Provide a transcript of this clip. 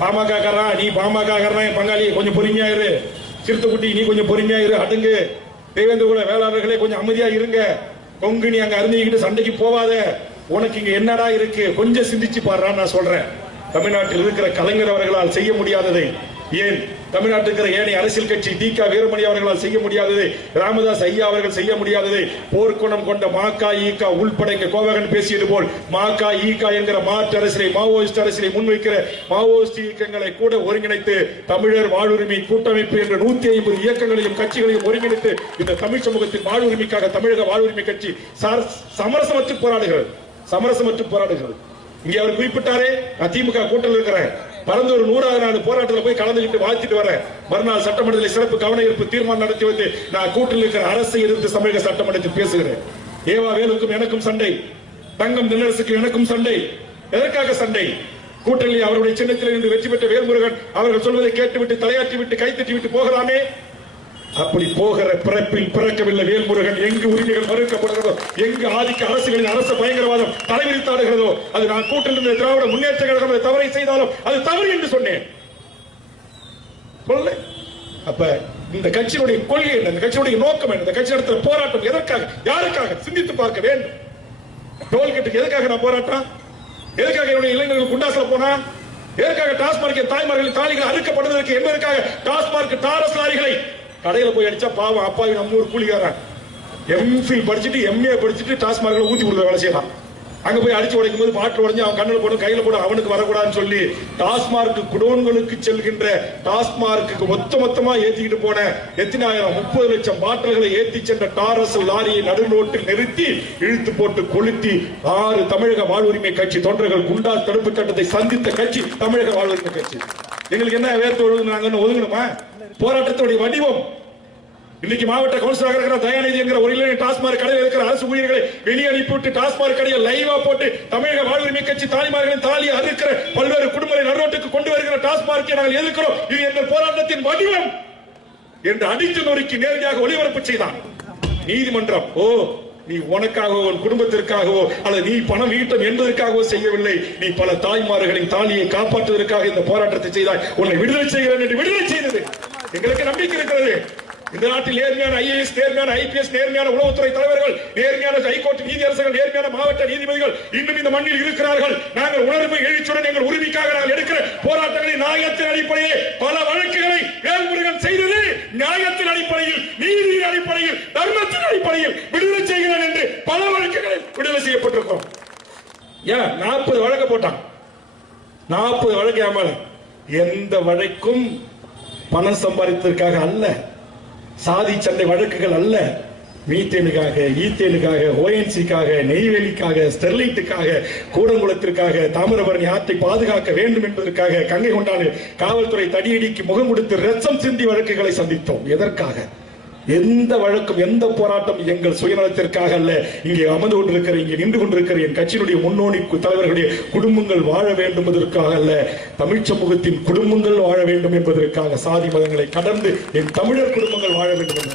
பாமக காரன், நீ பாமக காரன் பங்காளி கொஞ்சம் பொறுமையா இரு. சிறுத்தைக்குட்டி நீ கொஞ்சம் பொறுமையா இரு, அடங்கு. தேவேந்திர குல வேளாளர்களே கொஞ்சம் அமைதியா இருங்க. கொங்கு நீ அங்க அருந்திக்கிட்டு சண்டைக்கு போவாத. உனக்கு இங்க என்னடா இருக்கு கொஞ்சம் சிந்திச்சு பாடுறான்னு நான் சொல்றேன். தமிழ்நாட்டில் இருக்கிற கலைஞர் அவர்களால் செய்ய முடியாததை, ஏன் தமிழ்நாட்டில் இருக்கிற ஏனைய அரசியல் கட்சி தி.க. வீரமணி அவர்களால் செய்ய முடியாததை, ராமதாஸ் ஐயா அவர்கள் செய்ய முடியாததை, போர்க்குணம் கொண்ட மா.க. ஈ.க. உள்பட இங்க கோவகன் பேசியது போல் மா.க. ஈ.க. என்கிற மாற்று அரசியலை, மாவோயிஸ்ட் அரசியலை முன்வைக்கிற மாவோயிஸ்ட் இயக்கங்களை கூட ஒருங்கிணைத்து தமிழர் வாழ்வுரிமை கூட்டமைப்பு என்ற 150 இயக்கங்களையும் கட்சிகளையும் ஒருங்கிணைத்து இந்த தமிழ் சமூகத்தின் வாழ்வுரிமைக்காக தமிழக வாழ்வுரிமை கட்சி சமரசமற்று போராடுகிறது. இங்கே அவர் குறிப்பிட்டாரே, நான் திமுக கூட்டத்தில் இருக்கிறேன், பரந்தூர் 100வது நாள் போராட்டத்தில் போய் கலந்துகிட்டு வாழ்த்திட்டு வரேன். மறுநாள் சட்டமன்றத்தில் சிறப்பு கவன ஈர்ப்பு தீர்மானம் நடத்தி வந்து நான் கூட்டில் இருக்கிற அரசை எதிர்த்து தமிழக சட்டமன்றத்தில் பேசுகிறேன். ஏவா வேலுக்கும் எனக்கும் சண்டை, தங்கம் தென்னரசுக்கும் எனக்கும் சண்டை. எதற்காக சண்டை? கூட்டணியில் அவருடைய சின்னத்தில் இருந்து வெற்றி பெற்ற வேல்முருகன் அவர்கள் சொல்வதை கேட்டுவிட்டு தலையாட்டி விட்டு கைத்தட்டி விட்டு போகலாமே. அப்படி போகிற பிறப்பில் பிறக்கவில்லை வேல்முருகன். எங்கு உரிமைகள் மறுக்கப்படுகிறதோ, எங்கு ஆதிக்க அரசுகளின் அரசு பயங்கரவாதம் தலைவிரித்தாடுகிறதோ, அது நான் கூட்டிலிருந்த திராவிட முன்னேற்ற கழகம் தவறை செய்தாலும் அது தவறு என்று சொன்னேன். அப்ப இந்த கட்சியினுடைய கொள்கை என்ன, இந்த கட்சியுடைய நோக்கம் என்ன, இந்த கட்சி நடத்துற போராட்டம் எதற்காக, யாருக்காக சிந்தித்து பார்க்க வேண்டும். டோல்கேட்டுக்கு எதுக்காக நான் போராட்டம்? எதுக்காக என்னுடைய இளைஞர்கள் குண்டாசில போனா? எதற்காக டாஸ்மார்க் தாய்மார்களின் தாலிகள் அறுக்கப்படுவதற்கு என்பதற்காக டாஸ்மார்க் டாரஸ் லாரிகளை கடையில போய் அடிச்சா பாவம் அப்பாவி நம்ம ஊர் கூலிக்காரன் எம்ஃபில் படிச்சுட்டு எம்ஏ படிச்சுட்டு டாஸ்மார்க்ல ஊத்தி கொடுக்க வேலை செய்யலாம். அங்க போய் அடிச்சு உடைக்கும் போது பாட்டில் உடைஞ்சு அவன் கண்ணில் போடும் கையில போடும் அவனுக்கு வரக்கூடாதுன்னு சொல்லி டாஸ்மார்க் குடோன்களுக்கு செல்கின்ற டாஸ்மார்க்கு மொத்தமா ஏத்திக்கிட்டு போன எத்தனாயிரம் 30 லட்சம் பாட்டில்களை ஏற்றி சென்ற டாரஸ் லாரியை நடுநோட்டில் நிறுத்தி இழுத்து போட்டு கொளுத்தி 6 தமிழக வாழ்வுரிமை கட்சி தொண்டர்கள் குண்டா தடுப்பு சட்டத்தை சந்தித்த கட்சி தமிழக வாழ்வுரிமை கட்சி. எங்களுக்கு என்ன வேர்த்து ஒழுங்கு ஒதுங்கணுமா? போராட்டத்துடைய வடிவம் இன்னைக்கு மாவட்ட கவுன்சிலராக இருக்கிற தயாநிதி என்கிற ஒரு இளைஞர் டாஸ்மார்க் கடையில் இருக்கிற அரசு ஊழியர்களை வெளியே அனுப்பிவிட்டு டாஸ்மார்க் கடையை லைவா போட்டு தமிழக வாழ்வுரிமை கட்சி தாய்மார்களின் தாலியை அறுக்கிற பல்வேறு குடும்பங்களை நடுரோட்டுக்கு கொண்டு வருகிற டாஸ்மார்க்கை நாங்கள் எதிர்க்கிறோம், இது எங்கள் போராட்டத்தின் வடிவம் என்று அடித்து நொறுக்கி நேரடியாக ஒளிபரப்பு செய்தான் நீதிமன்றம். நீ உனக்காகவோ உன் குடும்பத்திற்காகவோ அல்லது நீ பணம் ஈட்டம் என்பதற்காகவோ செய்யவில்லை, நீ பல தாய்மார்களின் தாலியை காப்பாற்றுவதற்காக இந்த போராட்டத்தை செய்தாய், உன்னை விடுதலை செய்கிறேன் என்று விடுதலை செய்தது. எங்களுக்கு நம்பிக்கை இருக்கிறது. இந்த நாட்டில் நேர்மையான ஐஏஎஸ், நேர்மையான ஐபிஎஸ், நேர்மையான உளவுத்துறை தலைவர்கள், நேர்மையான ஹைகோர்ட் நீதியரசர்கள், நேர்மையான மாவட்ட நீதிபதிகள் இன்னும் இந்த மண்ணில் இருக்கிறார்கள். நாங்கள் உணர்வு எழுச்சியுடன் எங்கள் உரிமைக்காக நாங்கள் எடுக்கிற போராட்டங்களின் நியாயத்தின் அடிப்படையில் பல வழக்குகளை வேல்முருகன் செய்தது நியாயத்தின் அடிப்படையில், நீதியின் அடிப்படையில், தர்மத்தின் அடிப்படையில் விடுதலை செய்கிறேன் என்று பல வழக்குகளில் விடுதலை செய்யப்பட்டிருக்கிறோம். 40 வழக்கு போட்டான். 40 வழக்கு ஏமால. எந்த வழக்கும் பணம் சம்பாதித்ததற்காக அல்ல, சாதி சண்டை வழக்குகள் அல்ல, மீத்தேனுக்காக, ஈத்தேனுக்காக, ஓஎன்சிக்காக, நெய்வேலிக்காக, ஸ்டெர்லைட்டுக்காக, கூடங்குளத்திற்காக, தாமிரபரணி ஆற்றை பாதுகாக்க வேண்டும் என்பதற்காக கங்கை கொண்டான் காவல்துறை தடியடிக்கு முகம் கொடுத்து ரத்தம் சிந்தி வழக்குகளை சந்தித்தோம். எதற்காக? எந்த வழக்கும் எந்த போராட்டம் எங்கள் சுயநலத்திற்காக அல்ல. இங்கே அமர்ந்து கொண்டிருக்கிற, இங்கே நின்று கொண்டிருக்கிற என் கட்சியினுடைய முன்னோடி தலைவர்களுடைய குடும்பங்கள் வாழ வேண்டும் என்பதற்காக அல்ல, தமிழ் சமூகத்தின் குடும்பங்கள் வாழ வேண்டும் என்பதற்காக, சாதி மதங்களை கடந்து என் தமிழர் குடும்பங்கள் வாழ வேண்டும்.